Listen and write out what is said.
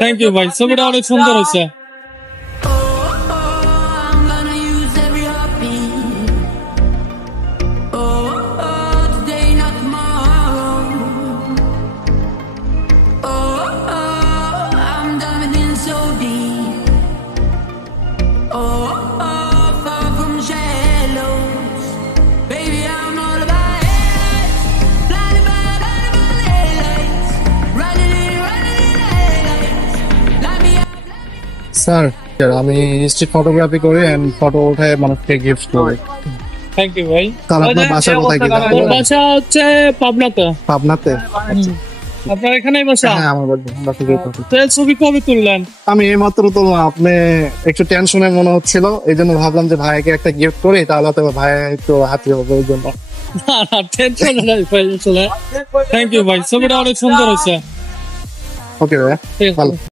Thank you ভাই, ছবিটা অনেক সুন্দর হয়েছে। স্যার, আমি স্ট্রিট ফটোগ্রাফি করি এন্ড ফটো উঠে মানুষকে গিফট করি। থ্যাংক ইউ ভাই। স্যার, আপনার বাসা কোথায়? আমার বাসা হচ্ছে পাবনাতে। পাবনাতে? আপনার এখানেই বাসা? হ্যাঁ, আমার বাসা। ছবি কবে তুললেন? আমি এইমাত্র তো, আপনি একটু টেনশনে মনে হচ্ছিল, এই জন্য ভাবলাম যে ভাইকে একটা গিফট করি, তাহলে তো ভাই একটু হাতি হবে ওই জন্য। থ্যাংক ইউ ভাই, ছবিটা অনেক সুন্দর হয়েছে। ওকে ভাই, ভালো।